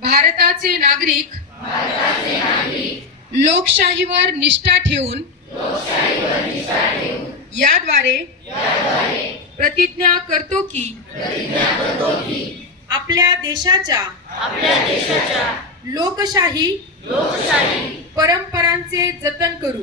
भारताचे नागरिक लोकशाहीवर निष्ठा ठेवून याद्वारे प्रतिज्ञा करतो की आपल्या देशाच्या लोकशाही परंपरांचे जतन करू.